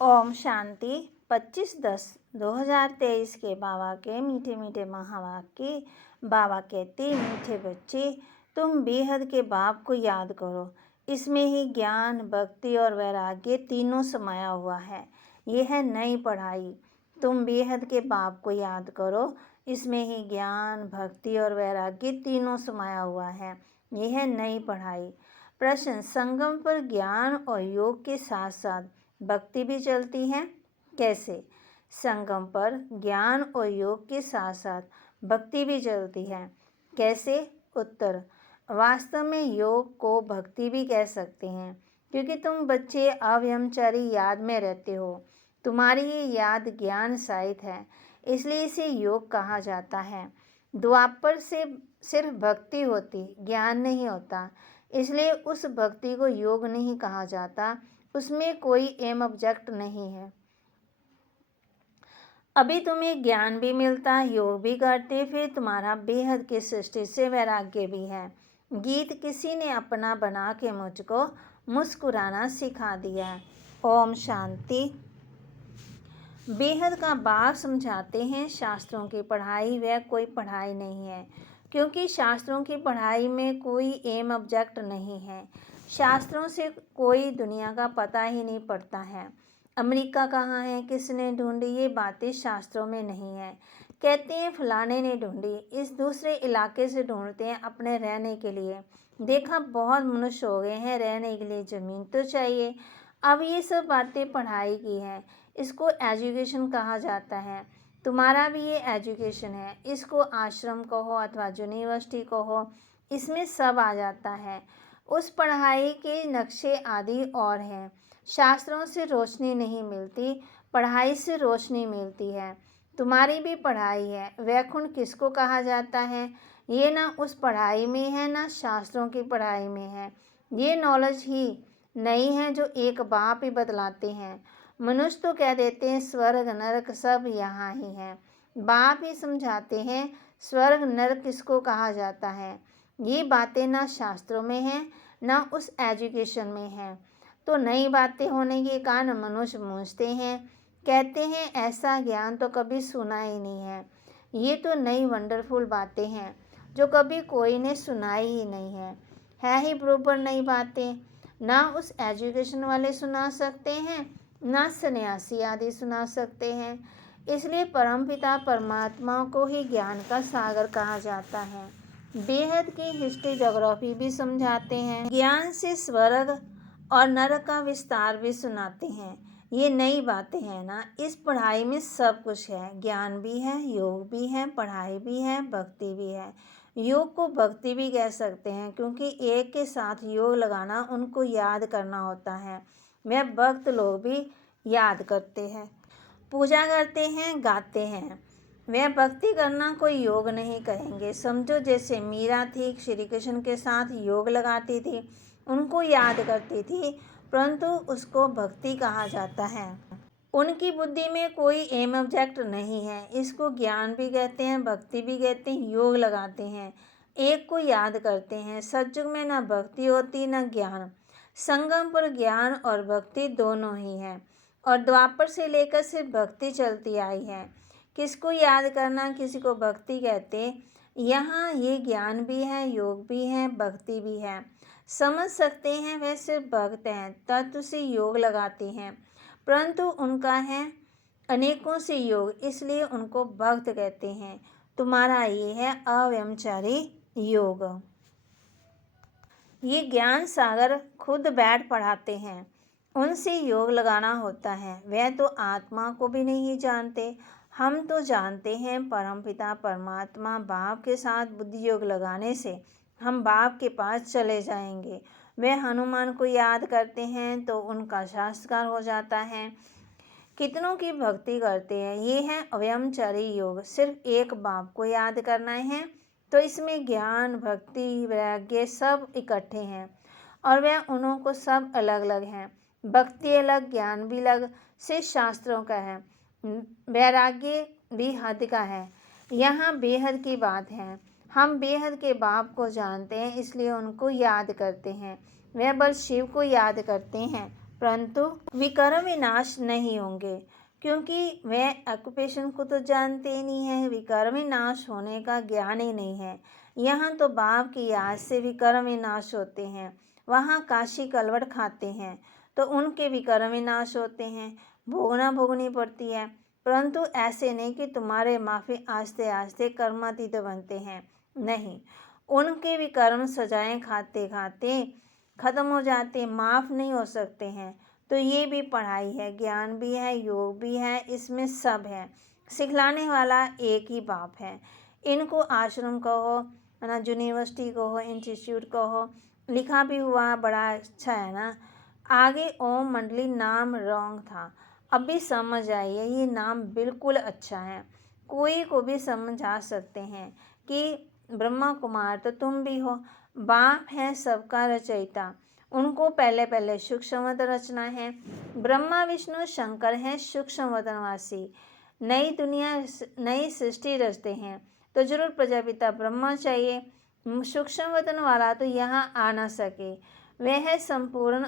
ओम शांति 25/10/2023 के बाबा के मीठे मीठे महावाक्य। बाबा कहते, मीठे बच्चे, तुम बेहद के बाप को याद करो। इसमें ही ज्ञान, भक्ति और वैराग्य तीनों समाया हुआ है। यह है नई पढ़ाई। तुम बेहद के बाप को याद करो। इसमें ही ज्ञान, भक्ति और वैराग्य तीनों समाया हुआ है। यह है नई पढ़ाई। प्रश्न, संगम पर ज्ञान और योग के साथ साथ भक्ति भी चलती है, कैसे? संगम पर ज्ञान और योग के साथ साथ भक्ति भी चलती है, कैसे? उत्तर, वास्तव में योग को भक्ति भी कह सकते हैं, क्योंकि तुम बच्चे अव्यभिचारी याद में रहते हो। तुम्हारी ये याद ज्ञान सहित है, इसलिए इसे योग कहा जाता है। द्वापर से सिर्फ भक्ति होती, ज्ञान नहीं होता, इसलिए उस भक्ति को योग नहीं कहा जाता। उसमें कोई एम ऑब्जेक्ट नहीं है। अभी तुम्हें ज्ञान भी मिलता, योग भी करते, फिर तुम्हारा बेहद की सृष्टि से वैराग्य भी है। गीत किसी ने अपना बना के मुझको मुस्कुराना सिखा दिया। ओम शांति। बेहद का बाप समझाते हैं, शास्त्रों की पढ़ाई वह कोई पढ़ाई नहीं है, क्योंकि शास्त्रों की पढ़ाई में कोई एम ऑब्जेक्ट नहीं है। शास्त्रों से कोई दुनिया का पता ही नहीं पड़ता है। अमेरिका कहाँ है, किसने ढूंढी, ये बातें शास्त्रों में नहीं है। कहते हैं फलाने ने ढूंढी, इस दूसरे इलाके से ढूंढते हैं अपने रहने के लिए। देखा बहुत मनुष्य हो गए हैं, रहने के लिए ज़मीन तो चाहिए। अब ये सब बातें पढ़ाई की हैं, इसको एजुकेशन कहा जाता है। तुम्हारा भी ये एजुकेशन है, इसको आश्रम कहो अथवा यूनिवर्सिटी कहो, इसमें सब आ जाता है। उस पढ़ाई के नक्शे आदि और हैं। शास्त्रों से रोशनी नहीं मिलती, पढ़ाई से रोशनी मिलती है। तुम्हारी भी पढ़ाई है। वैकुंठ किसको कहा जाता है, ये ना उस पढ़ाई में है ना शास्त्रों की पढ़ाई में है। ये नॉलेज ही नहीं है जो एक बाप ही बतलाते हैं। मनुष्य तो कह देते हैं स्वर्ग नरक सब यहाँ ही है। बाप ही समझाते हैं स्वर्ग नरक किसको कहा जाता है। ये बातें ना शास्त्रों में हैं ना उस एजुकेशन में हैं। तो नई बातें होने के कारण मनुष्य मूझते हैं, कहते हैं ऐसा ज्ञान तो कभी सुना ही नहीं है। ये तो नई वंडरफुल बातें हैं जो कभी कोई ने सुनाई ही नहीं है ही बरोबर नई बातें। ना उस एजुकेशन वाले सुना सकते हैं, ना सन्यासी आदि सुना सकते हैं। इसलिए परमपिता परमात्मा को ही ज्ञान का सागर कहा जाता है। बेहद की हिस्ट्री ज्योग्राफी भी समझाते हैं, ज्ञान से स्वर्ग और नरक का विस्तार भी सुनाते हैं। ये नई बातें हैं ना। इस पढ़ाई में सब कुछ है, ज्ञान भी है, योग भी है, पढ़ाई भी है, भक्ति भी है। योग को भक्ति भी कह सकते हैं, क्योंकि एक के साथ योग लगाना उनको याद करना होता है। वह भक्त लोग भी याद करते हैं, पूजा करते हैं, गाते हैं। वह भक्ति करना कोई योग नहीं कहेंगे। समझो जैसे मीरा थी, श्री कृष्ण के साथ योग लगाती थी, उनको याद करती थी, परंतु उसको भक्ति कहा जाता है। उनकी बुद्धि में कोई एम ऑब्जेक्ट नहीं है। इसको ज्ञान भी कहते हैं, भक्ति भी कहते हैं, योग लगाते हैं, एक को याद करते हैं। सतयुग में न भक्ति होती न ज्ञान। संगम पर ज्ञान और भक्ति दोनों ही हैं, और द्वापर से लेकर सिर्फ भक्ति चलती आई है। किसको याद करना, किसी को भक्ति कहते। यहाँ ये ज्ञान भी है, योग भी है, भक्ति भी है। समझ सकते हैं वह सिर्फ भक्त हैं, तत्व से योग लगाते हैं, परंतु उनका है अनेकों से योग, इसलिए उनको भक्त कहते हैं। तुम्हारा ये है अव्यभिचारी योग। ये ज्ञान सागर खुद बैठ पढ़ाते हैं, उनसे योग लगाना होता है। वह तो आत्मा को भी नहीं जानते, हम तो जानते हैं। परमपिता परमात्मा बाप के साथ बुद्धि योग लगाने से हम बाप के पास चले जाएंगे। वह हनुमान को याद करते हैं तो उनका साक्षात्कार हो जाता है। कितनों की भक्ति करते हैं। ये है अव्यभिचारी योग। सिर्फ एक बाप को याद करना है, तो इसमें ज्ञान, भक्ति, वैराग्य सब इकट्ठे हैं, और वह उन्हों को सब अलग अलग हैं। भक्ति अलग, ज्ञान भी अलग से शास्त्रों का है, वैराग्य भी हद का है। यहाँ बेहद की बात है। हम बेहद के बाप को जानते हैं, इसलिए उनको याद करते हैं। वह बस शिव को याद करते हैं, परंतु विकर्म विनाश नहीं होंगे, क्योंकि वह ऑक्यूपेशन को तो जानते ही नहीं है, विकर्म विनाश होने का ज्ञान ही नहीं है। यहाँ तो बाप की याद से विकर्म विनाश होते हैं, वहाँ काशी कलवट खाते हैं तो उनके विकर्म विनाश होते हैं, भोगना भोगनी पड़ती है। परंतु ऐसे नहीं कि तुम्हारे माफी आस्ते आस्ते कर्मातीत बनते हैं, नहीं, उनके भी कर्म सजाएं खाते खाते खत्म हो जाते, माफ़ नहीं हो सकते हैं। तो ये भी पढ़ाई है, ज्ञान भी है, योग भी है, इसमें सब है। सिखलाने वाला एक ही बाप है। इनको आश्रम कहो ना, यूनिवर्सिटी कहो, इंस्टीट्यूट कहो, लिखा भी हुआ बड़ा अच्छा है ना। आगे ओम मंडली नाम रॉन्ग था, अभी समझ आई है ये नाम बिल्कुल अच्छा है। कोई को भी समझा सकते हैं कि ब्रह्मा कुमार तो तुम भी हो, बाप है सबका रचयिता, उनको पहले पहले सूक्ष्मवतन रचना है। ब्रह्मा विष्णु शंकर हैं सूक्ष्मवतनवासी, नई दुनिया नई सृष्टि रचते हैं तो जरूर प्रजापिता ब्रह्मा चाहिए। सूक्ष्मवतन वाला तो यहाँ आ ना सके, वह है संपूर्ण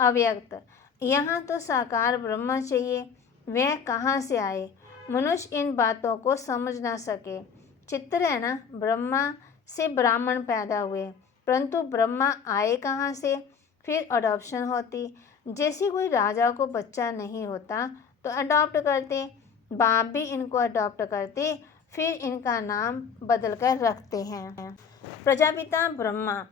अव्यक्त। यहाँ तो साकार ब्रह्मा चाहिए, वह कहाँ से आए, मनुष्य इन बातों को समझ ना सके। चित्र है ना, ब्रह्मा से ब्राह्मण पैदा हुए, परंतु ब्रह्मा आए कहाँ से, फिर अडॉप्शन होती। जैसे कोई राजा को बच्चा नहीं होता तो अडॉप्ट करते, बाप भी इनको अडॉप्ट करते, फिर इनका नाम बदल कर रखते हैं। प्रजापिता ब्रह्मा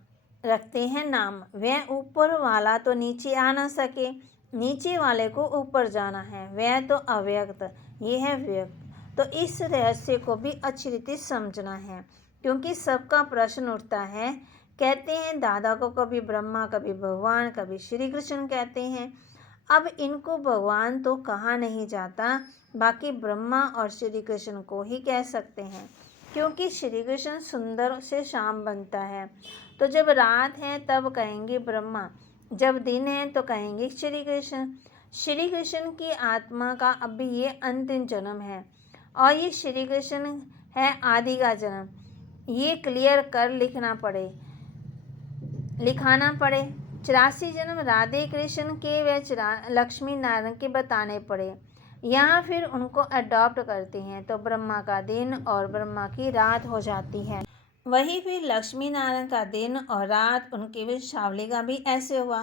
रखते हैं नाम, वह ऊपर वाला तो नीचे आ ना सके, नीचे वाले को ऊपर जाना है, वह तो अव्यक्त, ये है व्यक्त। तो इस रहस्य को भी अच्छी रीति समझना है, क्योंकि सबका प्रश्न उठता है। कहते हैं दादा को कभी ब्रह्मा, कभी भगवान, कभी श्री कृष्ण कहते हैं। अब इनको भगवान तो कहा नहीं जाता, बाकी ब्रह्मा और श्री कृष्ण को ही कह सकते हैं, क्योंकि श्री कृष्ण सुंदर से शाम बनता है। तो जब रात है तब कहेंगे ब्रह्मा, जब दिन है तो कहेंगे श्री कृष्ण। श्री कृष्ण की आत्मा का अभी ये अंतिम जन्म है और ये श्री कृष्ण है आदि का जन्म। ये क्लियर कर लिखाना पड़े। 84 जन्म राधे कृष्ण के व लक्ष्मी नारायण के बताने पड़े। यहाँ फिर उनको अडॉप्ट करते हैं तो ब्रह्मा का दिन और ब्रह्मा की रात हो जाती है। वही फिर लक्ष्मी नारायण का दिन और रात, उनके भी शावली का भी ऐसे हुआ।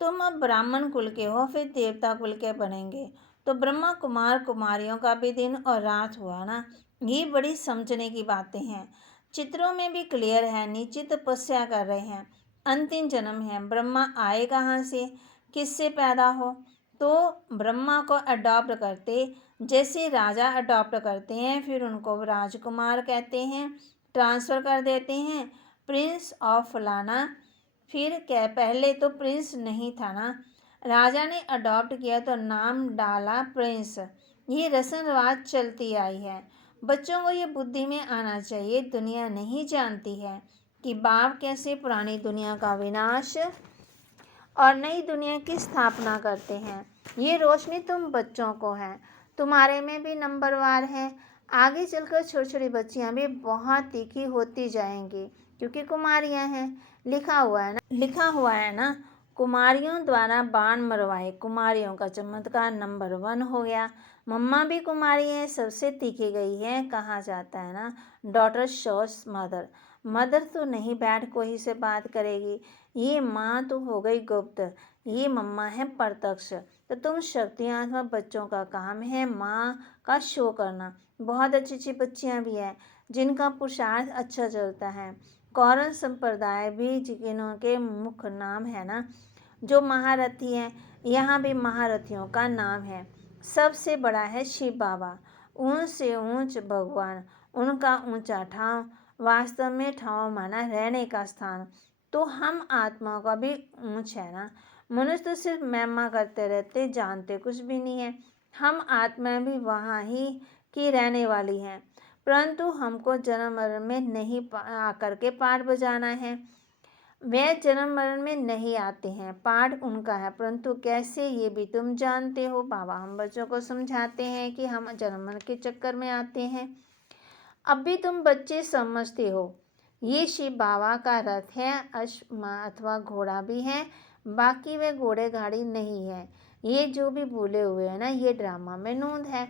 तुम अब ब्राह्मण कुल के हो, फिर देवता कुल के बनेंगे तो ब्रह्मा कुमार कुमारियों का भी दिन और रात हुआ ना। ये बड़ी समझने की बातें हैं, चित्रों में भी क्लियर है। नीचे तपस्या कर रहे हैं, अंतिम जन्म है, ब्रह्मा आए कहाँ से, किससे पैदा हो, तो ब्रह्मा को अडॉप्ट करते, जैसे राजा अडॉप्ट करते हैं, फिर उनको राजकुमार कहते हैं, ट्रांसफ़र कर देते हैं प्रिंस ऑफ फलाना। फिर क्या, पहले तो प्रिंस नहीं था ना, राजा ने अडॉप्ट किया तो नाम डाला प्रिंस। ये रस्म रिवाज चलती आई है। बच्चों को ये बुद्धि में आना चाहिए, दुनिया नहीं जानती है कि बाप कैसे पुरानी दुनिया का विनाश और नई दुनिया की स्थापना करते हैं। ये रोशनी तुम बच्चों को है, तुम्हारे में भी नंबरवार है। आगे चलकर छोटी छोटी बच्चियाँ भी बहुत तीखी होती जाएंगी, क्योंकि कुमारियाँ हैं। लिखा हुआ है ना, कुमारियों द्वारा बाण मरवाए, कुमारियों का चमत्कार नंबर 1 हो गया। मम्मा भी कुमारी है, सबसे तीखी गई है। कहा जाता है ना, डॉटर शोस मदर, मदर तो नहीं बैठ कोई से बात करेगी, ये माँ तो हो गई गुप्त, ये मम्मा है प्रत्यक्ष। तो तुम शक्तियाँ अथवा बच्चों का काम है माँ का शो करना। बहुत अच्छी अच्छी बच्चियाँ भी हैं जिनका पुरुषार्थ अच्छा चलता है। कौरव संप्रदाय भी जिनके मुख्य नाम है ना, जो महारथी हैं, यहाँ भी महारथियों का नाम है। सबसे बड़ा है शिव बाबा, ऊंच से ऊंच भगवान, उनका ऊंचा ठाव, वास्तव में ठाव माना रहने का स्थान। तो हम आत्मा का भी ऊंच है ना। मनुष्य तो सिर्फ महिमा करते रहते, जानते कुछ भी नहीं है। हम आत्मा भी वहाँ ही की रहने वाली हैं, परंतु हमको जन्म मरण में नहीं आकर के पाठ बजाना है। वे जन्म मरण में नहीं आते हैं, पाठ उनका है, परंतु कैसे ये भी तुम जानते हो। बाबा हम बच्चों को समझाते हैं कि हम जन्म मरण के चक्कर में आते हैं। अब भी तुम बच्चे समझते हो, ये शिव बाबा का रथ है, अश्व अथवा घोड़ा भी है, बाकी वे घोड़े गाड़ी नहीं है। ये जो भी भूले हुए हैं ना, ये ड्रामा में नूंद है।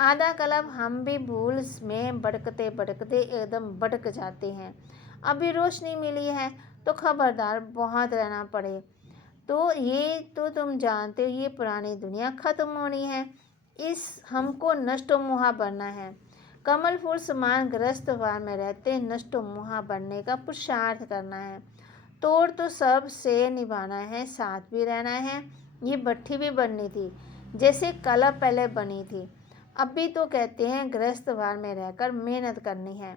आधा कलब हम भी भूल में भटकते भटकते एकदम भटक जाते हैं। अभी रोशनी मिली है तो खबरदार, बहुत रहना पड़े तो ये तो तुम जानते हो, ये पुरानी दुनिया खत्म होनी है। इस हमको नष्टो मुहा बनना है। कमल फूल समान ग्रस्त वार में रहते नष्टो मुहा बनने का पुरुषार्थ करना है। तोड़ तो सब से निभाना है, साथ भी रहना है। ये भट्ठी भी बननी थी जैसे कला पहले बनी थी। अभी तो कहते हैं गृहस्थ वार में रहकर मेहनत करनी है।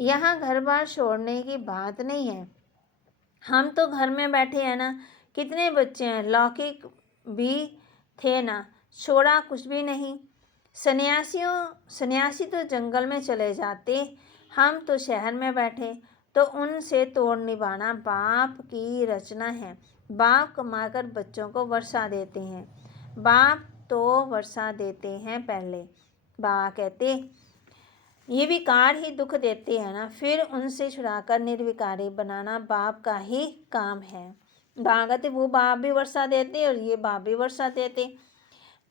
यहाँ घर बार छोड़ने की बात नहीं है। हम तो घर में बैठे हैं ना, कितने बच्चे हैं, लौकिक भी थे ना, छोड़ा कुछ भी नहीं। सन्यासी तो जंगल में चले जाते, हम तो शहर में बैठे, तो उनसे तोड़ निभाना बाप की रचना है। बाप कमाकर बच्चों को वर्षा देते हैं। बाप तो वर्षा देते हैं पहले। बाबा कहते ये विकार ही दुख देते हैं ना, फिर उनसे छुड़ाकर निर्विकारी बनाना बाप का ही काम है। बाबा कहते वो बाप भी वर्षा देते और ये बाप भी वर्षा देते।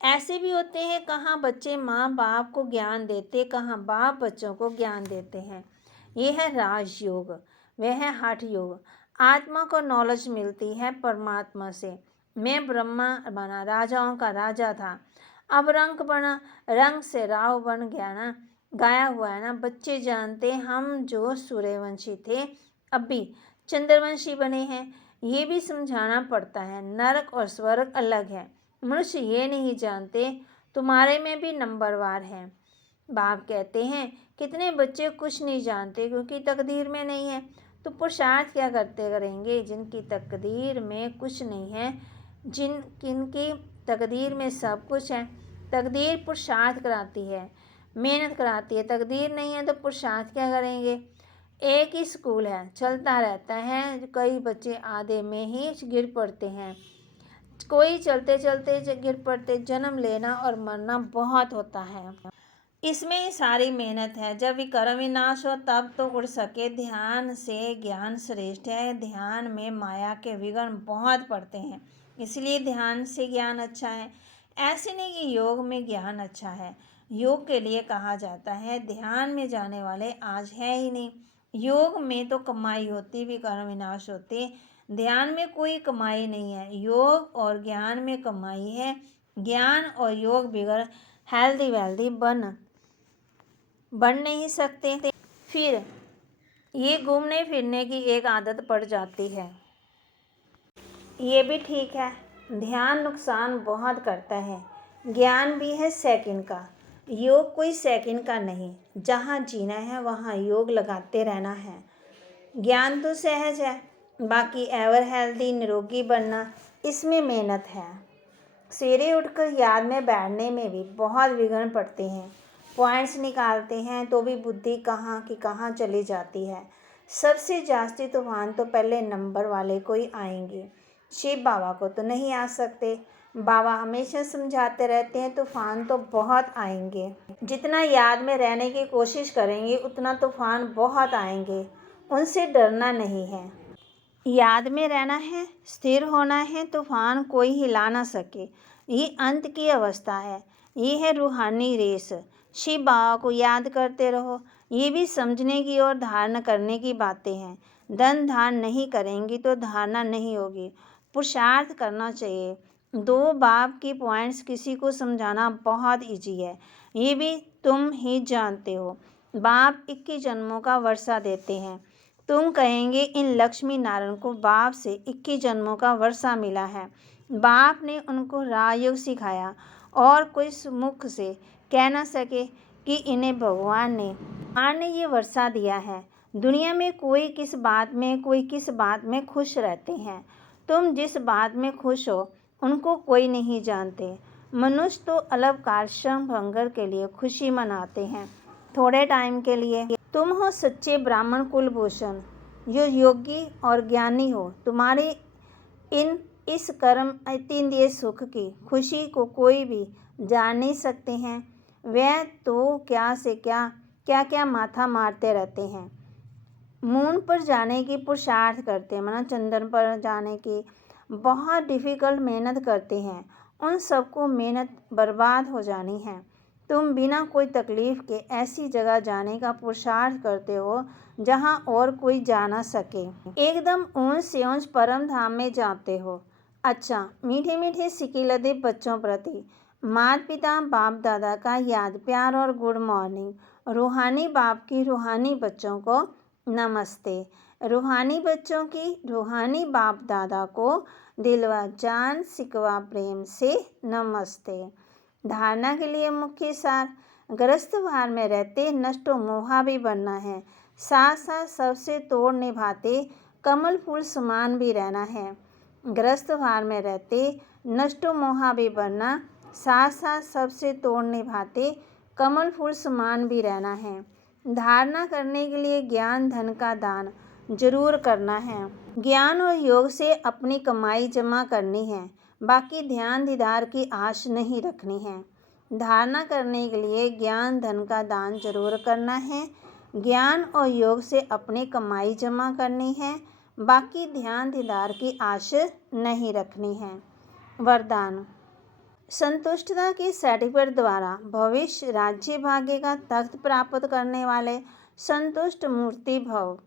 ऐसे भी होते हैं, कहाँ बच्चे माँ बाप को ज्ञान देते, कहाँ बाप बच्चों को ज्ञान देते हैं। ये है राजयोग, वह है हठ योग। आत्मा को नॉलेज मिलती है परमात्मा से। मैं ब्रह्मा बना, राजाओं का राजा था, अब रंग बना, रंग से राव बन गया ना, गाया हुआ है ना। बच्चे जानते हम जो सूर्यवंशी थे अब भी चंद्रवंशी बने हैं। ये भी समझाना पड़ता है, नरक और स्वर्ग अलग है। मनुष्य ये नहीं जानते तुम्हारे में भी नंबरवार है। बाप कहते हैं कितने बच्चे कुछ नहीं जानते क्योंकि तकदीर में नहीं है। तो पुरुषार्थ क्या करते करेंगे जिनकी तकदीर में कुछ नहीं है, किनकी तकदीर में सब कुछ है। तकदीर पुरुषार्थ कराती है, मेहनत कराती है। तकदीर नहीं है तो पुरुषार्थ क्या करेंगे। एक ही स्कूल है, चलता रहता है, कई बच्चे आधे में ही गिर पड़ते हैं, कोई चलते चलते गिर पड़ते। जन्म लेना और मरना बहुत होता है, इसमें सारी मेहनत है। जब विकर्म विनाश हो तब तो उड़ सके। ध्यान से ज्ञान श्रेष्ठ है। ध्यान में माया के विघ्न बहुत पड़ते हैं, इसलिए ध्यान से ज्ञान अच्छा है। ऐसे नहीं कि योग में ज्ञान अच्छा है। योग के लिए कहा जाता है ध्यान में जाने वाले आज है ही नहीं। योग में तो कमाई होती, विकर्म विनाश होते। ध्यान में कोई कमाई नहीं है, योग और ज्ञान में कमाई है। ज्ञान और योग बिगड़ हेल्दी वेल्दी बन नहीं सकते। फिर ये घूमने फिरने की एक आदत पड़ जाती है। ये भी ठीक है, ध्यान नुकसान बहुत करता है। ज्ञान भी है सेकंड का, योग कोई सेकंड का नहीं। जहाँ जीना है वहाँ योग लगाते रहना है। ज्ञान तो सहज है, बाकी एवर हेल्दी निरोगी बनना इसमें मेहनत है। सवेरे उठकर याद में बैठने में भी बहुत विघ्न पड़ते हैं। पॉइंट्स निकालते हैं तो भी बुद्धि कहाँ की कहाँ चली जाती है। सबसे जास्ती तूफान तो पहले नंबर वाले को ही आएंगे, शिव बाबा को तो नहीं आ सकते। बाबा हमेशा समझाते रहते हैं तूफान तो बहुत आएंगे। जितना याद में रहने की कोशिश करेंगे उतना तूफान बहुत आएंगे, उनसे डरना नहीं है। याद में रहना है, स्थिर होना है, तूफान कोई हिला ना सके। ये अंत की अवस्था है, ये है रूहानी रेस। शिव बाबा को याद करते रहो। ये भी समझने की और धारणा करने की बातें हैं। धन धारण नहीं करेंगी तो धारणा नहीं होगी। पुरुषार्थ करना चाहिए। दो बाप की पॉइंट्स किसी को समझाना बहुत ईजी है, ये भी तुम ही जानते हो। बाप 21 जन्मों का वर्षा देते हैं। तुम कहेंगे इन लक्ष्मी नारायण को बाप से 21 जन्मों का वर्षा मिला है। बाप ने उनको राजयोग सिखाया और कोई मुख से कह ना सके कि इन्हें भगवान ने ये वर्षा दिया है। दुनिया में कोई किस बात में खुश रहते हैं। तुम जिस बात में खुश हो उनको कोई नहीं जानते। मनुष्य तो अलवकार श्रम भंगर के लिए खुशी मनाते हैं, थोड़े टाइम के लिए। तुम हो सच्चे ब्राह्मण कुलभूषण, जो योगी और ज्ञानी हो। तुम्हारे इस कर्म अतीन्द्रिय सुख की खुशी को कोई भी जान नहीं सकते हैं। वह तो क्या से क्या माथा मारते रहते हैं। मून पर जाने की पुरुषार्थ करते हैं, माना चंद्रमा पर जाने की, बहुत डिफ़िकल्ट मेहनत करते हैं, उन सबको मेहनत बर्बाद हो जानी है। तुम बिना कोई तकलीफ़ के ऐसी जगह जाने का पुरुषार्थ करते हो जहाँ और कोई जा ना सके। एकदम ऊंच से ऊंच परम धाम में जाते हो। अच्छा, मीठे मीठे सिकिलते बच्चों प्रति माता पिता बाप दादा का याद प्यार और गुड मॉर्निंग। रूहानी बाप की रूहानी बच्चों को नमस्ते। रूहानी बच्चों की रूहानी बाप दादा को दिलवा जान सिकवा प्रेम से नमस्ते। धारणा के लिए मुख्य सार, ग्रस्त भार में रहते नष्टो मोहा भी बनना है, साथ साथ सबसे तोड़ निभाते कमल फूल समान भी रहना है। ग्रस्त भार में रहते नष्टो मोहा भी बनना, साथ साथ सबसे तोड़ निभाते कमल फूल समान भी रहना है। धारणा करने के लिए ज्ञान धन का दान जरूर करना है। ज्ञान और योग से अपनी कमाई जमा करनी है, बाकी ध्यान दीदार की आश नहीं रखनी है। धारणा करने के लिए ज्ञान धन का दान जरूर करना है, ज्ञान और योग से अपनी कमाई जमा करनी है, बाकी ध्यान दीदार की आश नहीं रखनी है। वरदान, संतुष्टता की सर्टिफिकेट द्वारा भविष्य राज्य भाग्य का तख्त प्राप्त करने वाले संतुष्ट मूर्ति भव।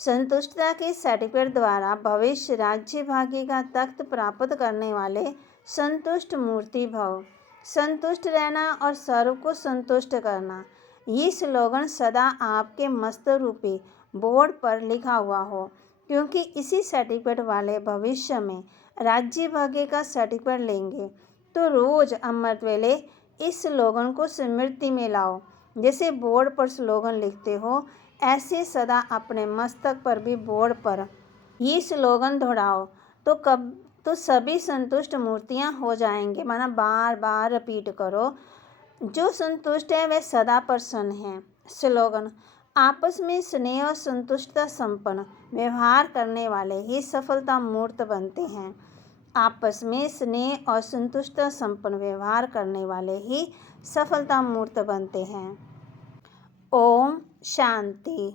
संतुष्टता के सर्टिफिकेट द्वारा भविष्य राज्य भाग्य का तख्त प्राप्त करने वाले संतुष्ट मूर्ति भव। संतुष्ट रहना और सर्व को संतुष्ट करना, ये स्लोगन सदा आपके मस्त रूपी बोर्ड पर लिखा हुआ हो, क्योंकि इसी सर्टिफिकेट वाले भविष्य में राज्य भाग्य का सर्टिफिकेट लेंगे तो रोज़ अमृत वेले इस स्लोगन को स्मृति में लाओ। जैसे बोर्ड पर स्लोगन लिखते हो, ऐसे सदा अपने मस्तक पर भी बोर्ड पर ये स्लोगन दोहराओ तो सभी संतुष्ट मूर्तियां हो जाएंगे। माना बार बार रिपीट करो। जो संतुष्ट है वह सदा प्रसन्न है। स्लोगन, आपस में स्नेह और संतुष्टता संपन्न व्यवहार करने वाले ही सफलता मूर्त बनते हैं। आपस में स्नेह और संतुष्टता संपन्न व्यवहार करने वाले ही सफलता मूर्त बनते हैं। ओम शांति।